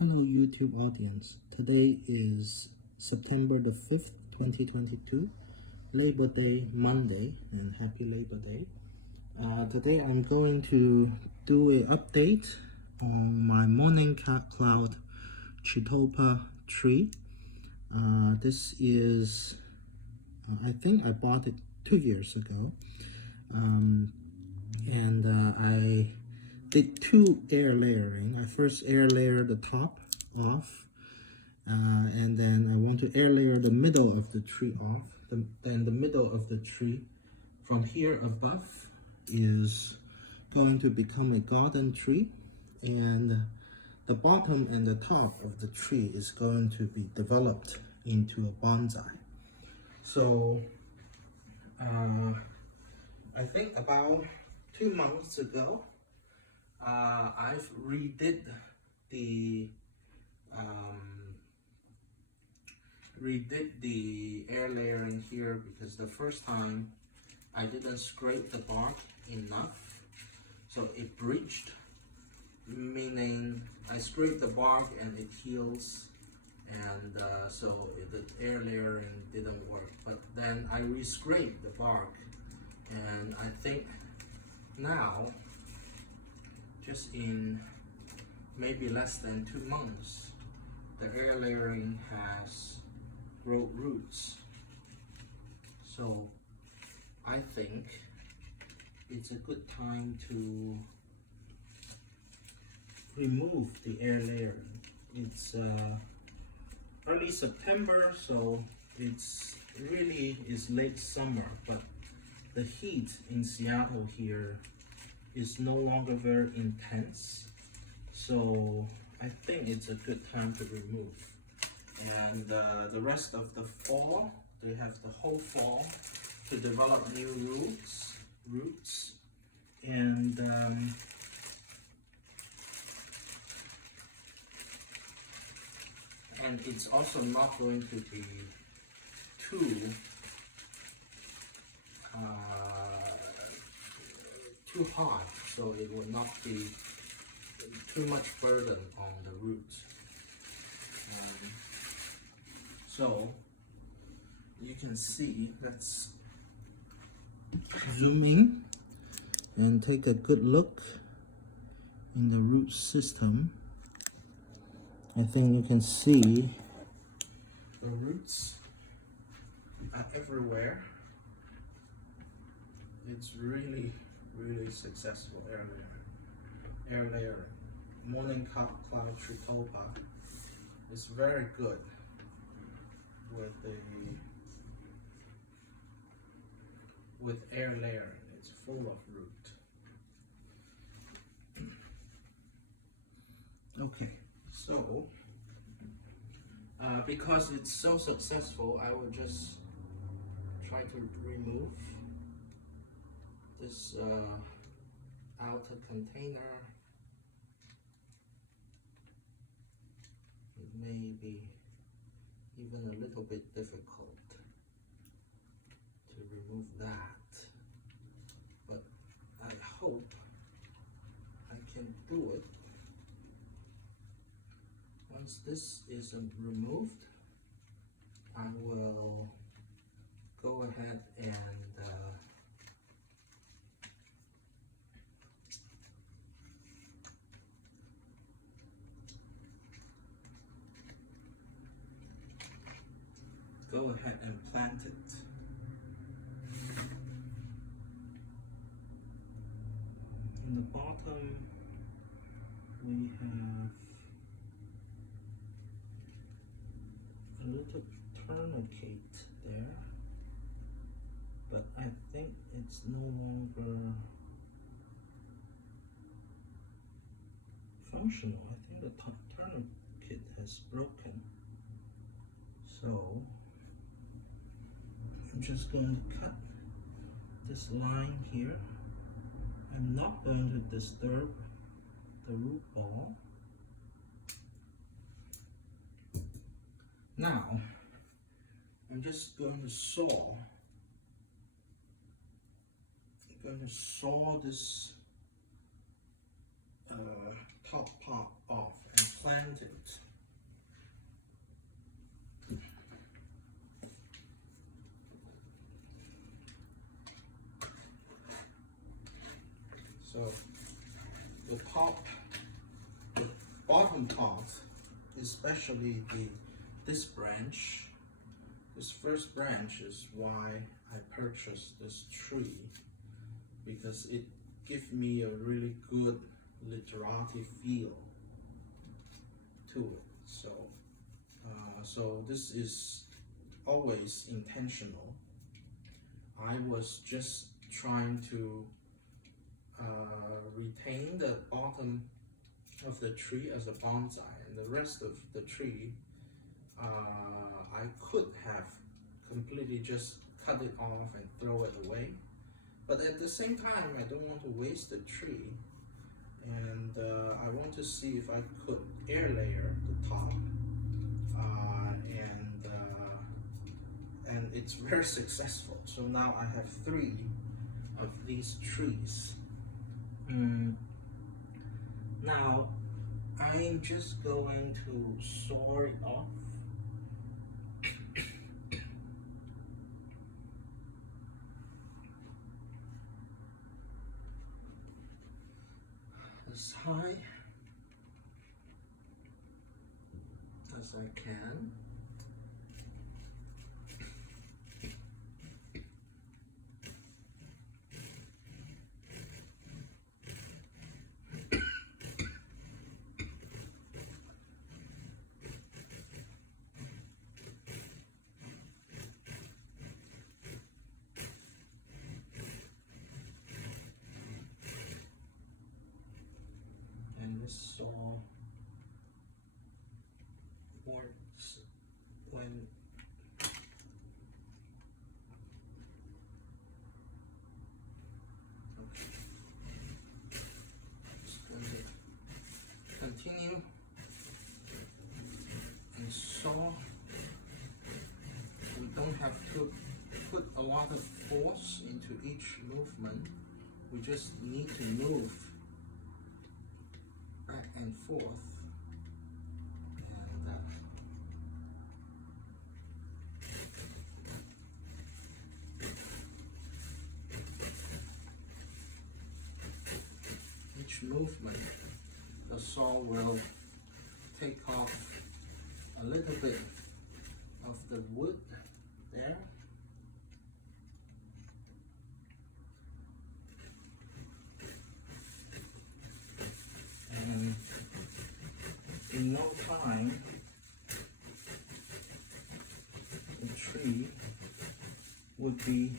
Hello YouTube audience. Today is September the 5th, 2022, Labor Day Monday, and happy Labor Day. Today I'm going to do an update on my Morning Cloud Chitalpa tree. This is, I think I bought it 2 years ago. I did two air layering. I first air layer the top off, and then I want to air layer the middle of the tree off. Then the middle of the tree from here above is going to become a garden tree, and the bottom and the top of the tree is going to be developed into a bonsai. So I think about 2 months ago, I've redid the air layering here because the first time I didn't scrape the bark enough, so it breached, meaning I scraped the bark and it heals, and so the air layering didn't work. But then I re-scraped the bark, and I think now, just in maybe less than 2 months, the air layering has grown roots. So I think it's a good time to remove the air layering. It's early September, so it's really is late summer, but the heat in Seattle here is no longer very intense, so I think it's a good time to remove. And the rest of the fall, they have the whole fall to develop new roots, and it's also not going to be too hot, so it will not be too much burden on the roots. So you can see, let's zoom in and take a good look in the root system. I think you can see the roots are everywhere. It's really successful air layering. Morning Cloud Chitalpa is very good with air layering. It's full of root. Okay, so because it's so successful, I will just try to remove this outer container. It may be even a little bit difficult to remove that, but I hope I can do it. Once this is removed, I will go ahead and plant it. In the bottom, we have a little tourniquet there, but I think it's no longer functional. I think the tourniquet has broken. So I'm just going to cut this line here. I'm not going to disturb the root ball. Now I'm just going to saw this top part off and plant it bottom part, especially this branch, this first branch is why I purchased this tree, because it gives me a really good literati feel to it. So this is always intentional. I was just trying to retain the bottom of the tree as a bonsai, and the rest of the tree I could have completely just cut it off and throw it away, but at the same time I don't want to waste the tree, and I want to see if I could air layer the top, and it's very successful. So now I have 3 of these trees. Now I'm just going to saw it off. As high as I can. Saw works when just going to continue and saw. We don't have to put a lot of force into each movement. We just need to move back and forth, and each movement the saw will take off a little bit of the wood there. And in no time, the tree would be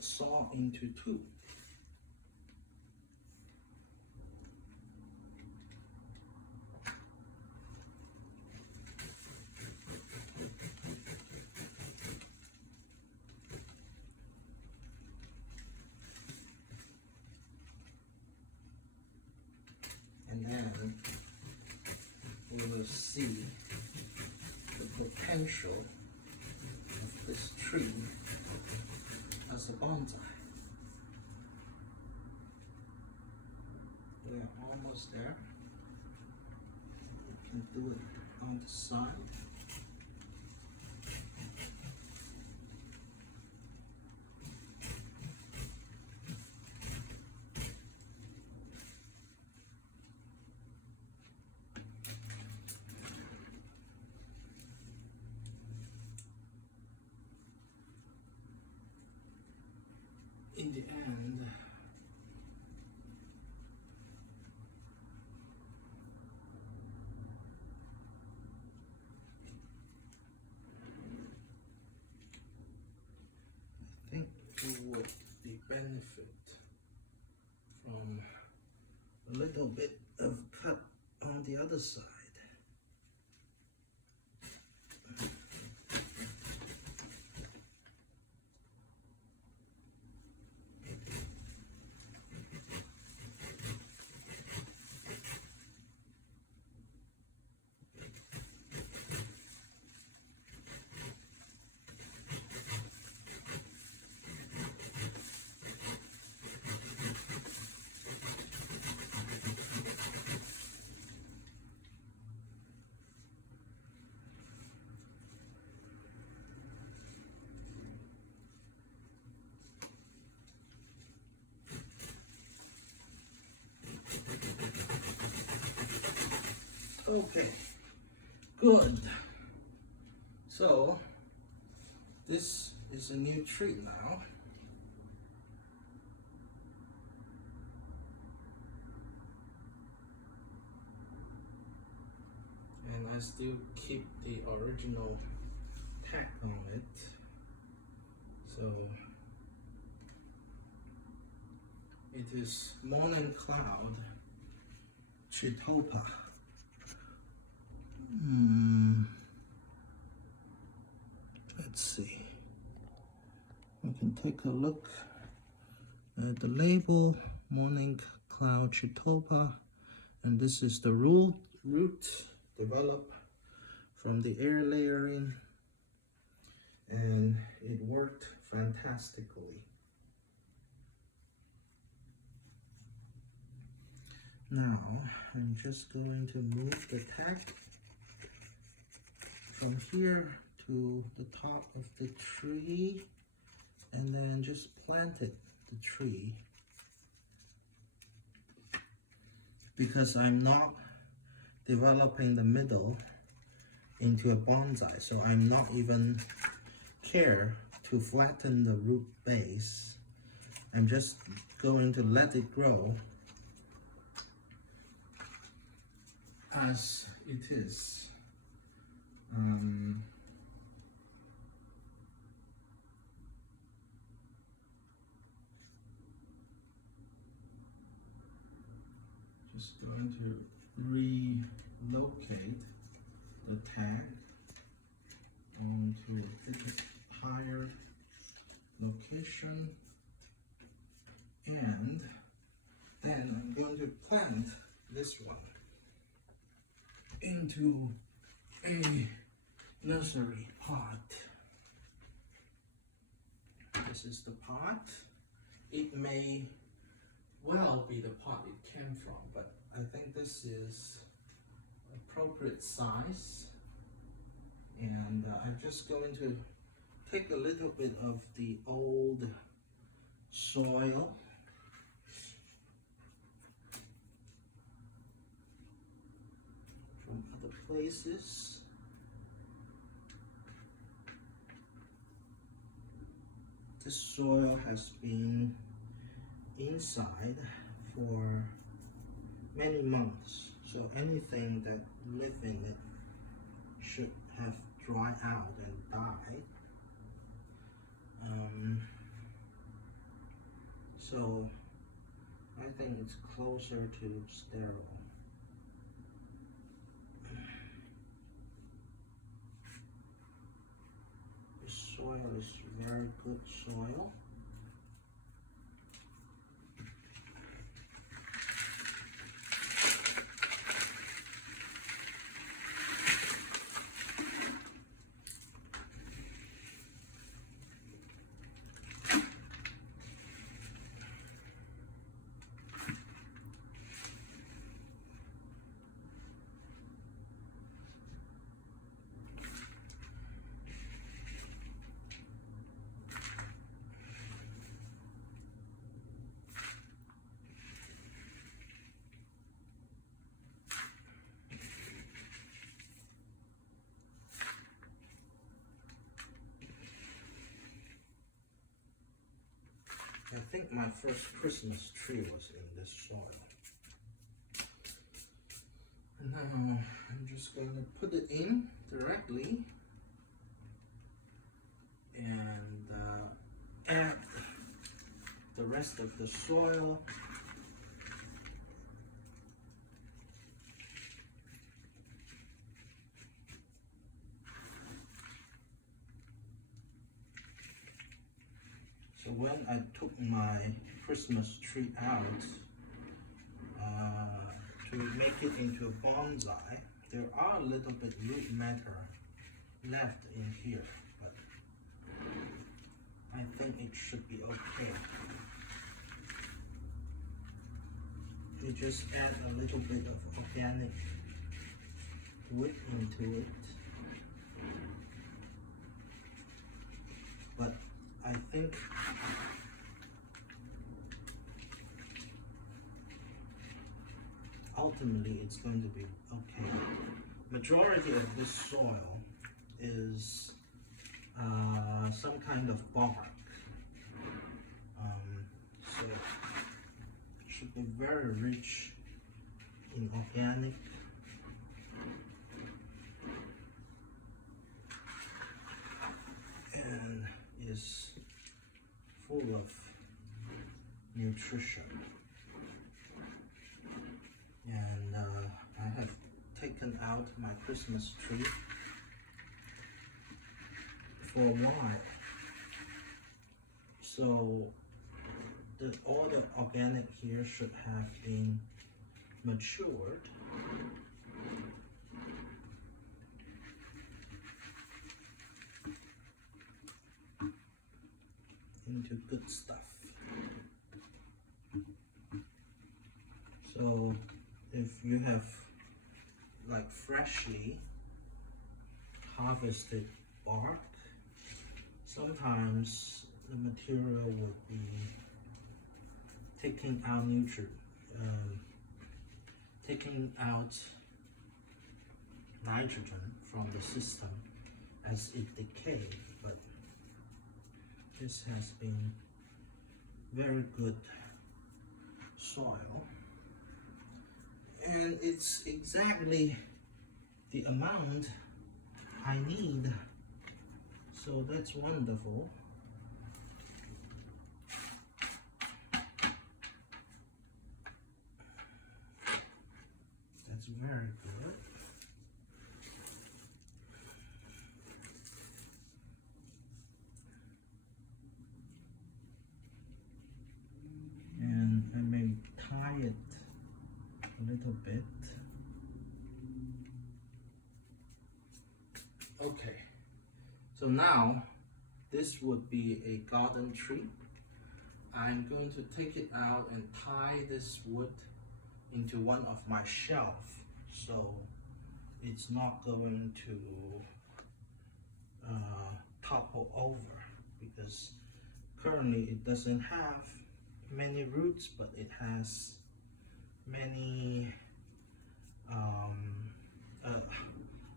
sawed into 2. And then we will see the potential of this tree as a bonsai. We are almost there. We can do it on the side. In the end, I think you would be benefit from a little bit of cut on the other side. Okay, good. So this is a new tree now. And I still keep the original tag on it. So it is Morning Cloud Chitalpa. Let's see. I can take a look at the label, Morning Cloud Chitalpa, and this is the root developed from the air layering, and it worked fantastically. Now I'm just going to move the tag from here to the top of the tree and then just plant it, the tree, because I'm not developing the middle into a bonsai, so I'm not even care to flatten the root base. I'm just going to let it grow as it is. Just going to relocate the tag onto a bit higher location, and then I'm going to plant this one into a nursery pot. This is the pot. It may well be the pot it came from, but I think this is appropriate size. And I'm just going to take a little bit of the old soil from other places. This soil has been inside for many months, so anything that live in it should have dried out and died. So I think it's closer to sterile. The soil is very good soil. I think my first Christmas tree was in this soil. And now I'm just going to put it in directly and add the rest of the soil. So when I took my Christmas tree out to make it into a bonsai, there are a little bit root matter left in here, but I think it should be okay. You just add a little bit of organic wood into it, but I think ultimately it's going to be okay. Majority of this soil is some kind of bark, so it should be very rich in organic and is full of nutrition. And I have taken out my Christmas tree for a while, so all the organic here should have been matured. Into good stuff. So if you have like freshly harvested bark, sometimes the material would be taking out nitrogen from the system as it decays, but this has been very good soil, and it's exactly the amount I need, so that's wonderful. That's very good. And I may tie it a little bit. Okay, so now this would be a garden tree. I'm going to take it out and tie this wood into one of my shelves, so it's not going to topple over, because currently it doesn't have many roots, but it has many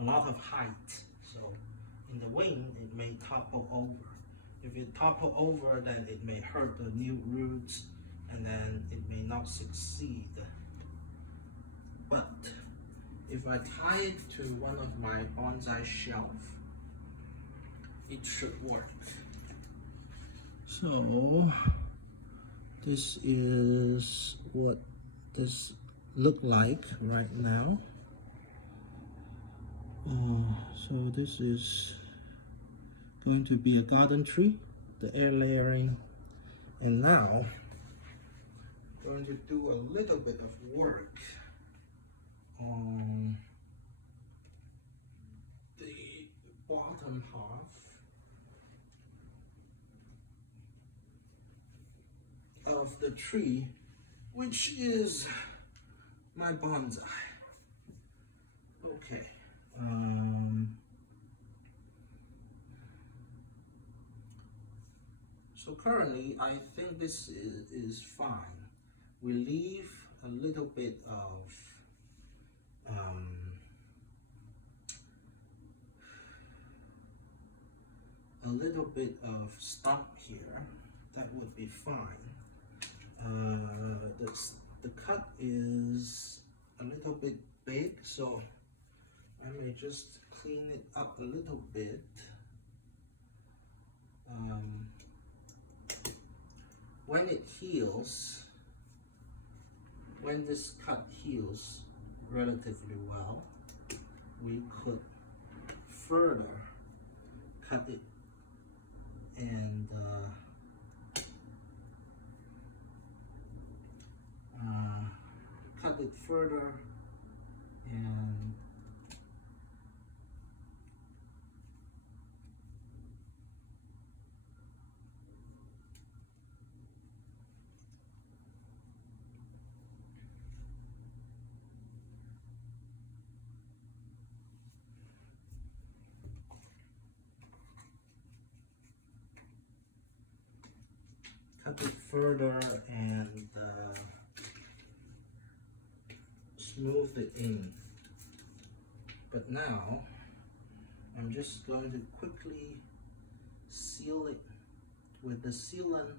a lot of height, so in the wind it may topple over. If it topple over, then it may hurt the new roots, and then it may not succeed. But if I tie it to one of my bonsai shelves, it should work. So this is what this look like right now. So this is going to be a garden tree, the air layering, and now I'm going to do a little bit of work on the bottom half of the tree, which is my bonsai. Okay. So currently, I think this is fine. We leave a little bit of stump here. That would be fine. The cut is a little bit big, so I may just clean it up a little bit. When it heals, when this cut heals relatively well, we could further cut it and cut it further and smooth it in. But now I'm just going to quickly seal it with the sealant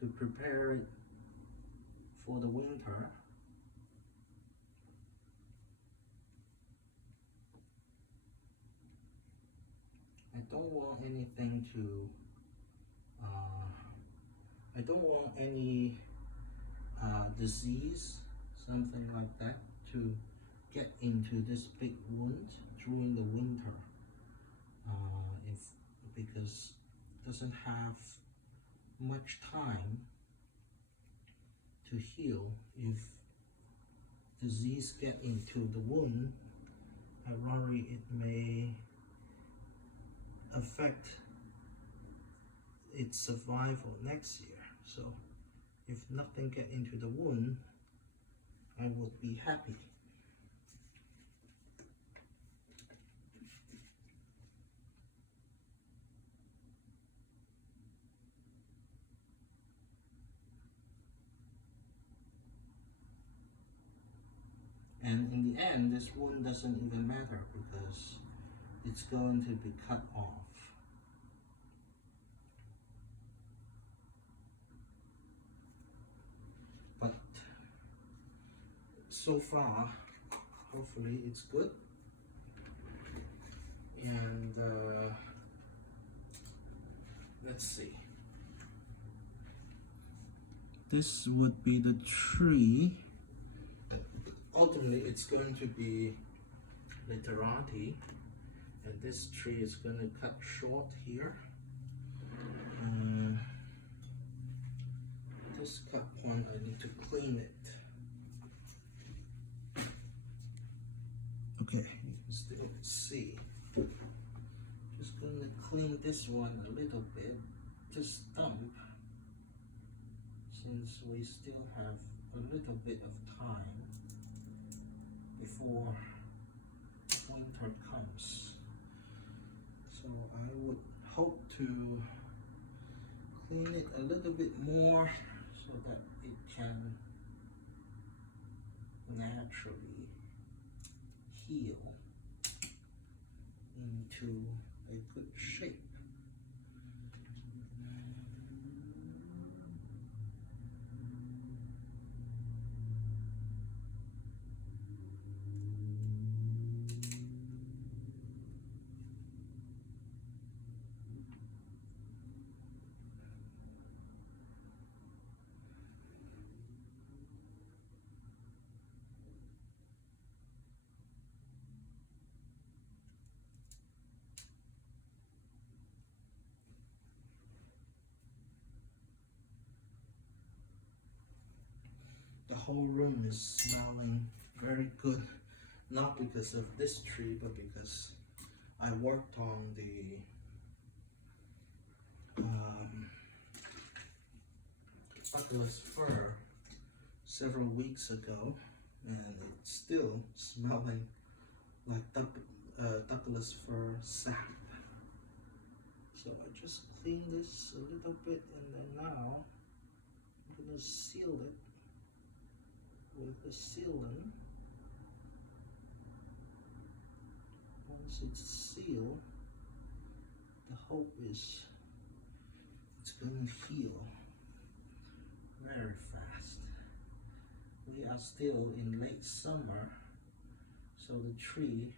to prepare it for the winter. I don't want anything to I don't want any disease, something like that, to get into this big wound during the winter, because it doesn't have much time to heal. If disease get into the wound, I worry it may affect its survival next year. So if nothing get into the wound, I would be happy. And in the end, this wound doesn't even matter because it's going to be cut off. But so far, hopefully it's good. And let's see. This would be the tree. Ultimately, it's going to be literati, and this tree is going to cut short here. This cut point, I need to clean it. Okay, you can still see. Just going to clean this one a little bit, just stump, since we still have a little bit of time before winter comes. So I would hope to clean it a little bit more so that it can naturally heal into a good shape. The whole room is smelling very good, not because of this tree, but because I worked on the Douglas fir several weeks ago, and it's still smelling like Douglas fir sap. So I just clean this a little bit, and then now I'm gonna seal it with the sealant. Once it's sealed, the hope is it's going to heal very fast. We are still in late summer, so the tree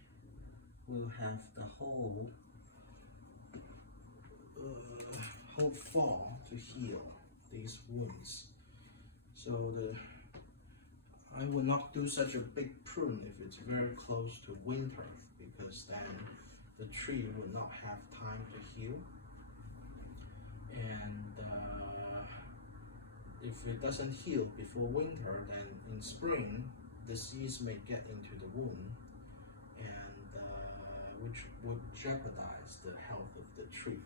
will have the whole fall to heal these wounds. So I will not do such a big prune if it's very close to winter, because then the tree will not have time to heal. And if it doesn't heal before winter, then in spring, disease may get into the wound, and which would jeopardize the health of the tree.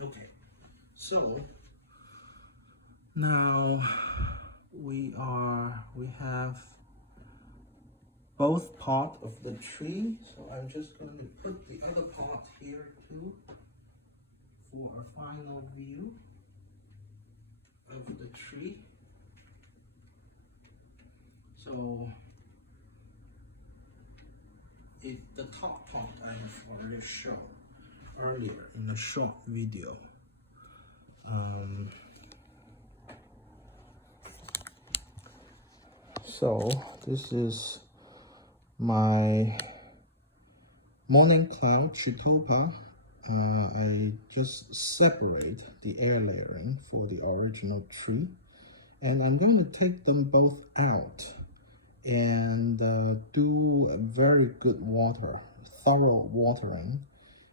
Okay, so now we have both part of the tree, so I'm just going to put the other part here too for a final view of the tree. So the top part I have already shown earlier in a short video. So this is my Morning Cloud Chitalpa. I just separate the air layering for the original tree, and I'm going to take them both out and do a very good thorough watering.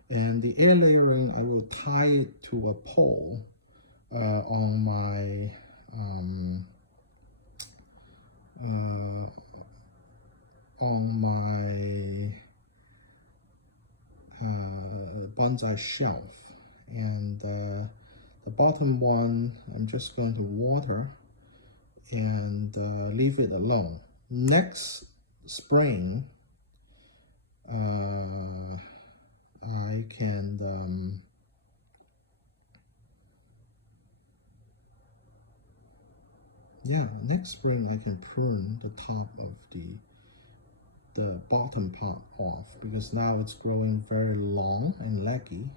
And the air layering, I will tie it to a pole on my bonsai shelf, and the bottom one I'm just going to water and leave it alone. Next spring I can next spring I can prune the top of the bottom part off, because now it's growing very long and leggy.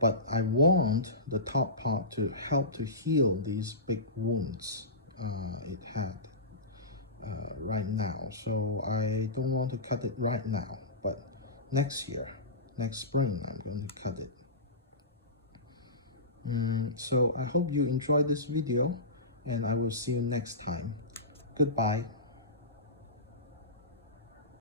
But I want the top part to help to heal these big wounds it had right now. So I don't want to cut it right now, but next spring, I'm going to cut it. So I hope you enjoyed this video, and I will see you next time. Goodbye.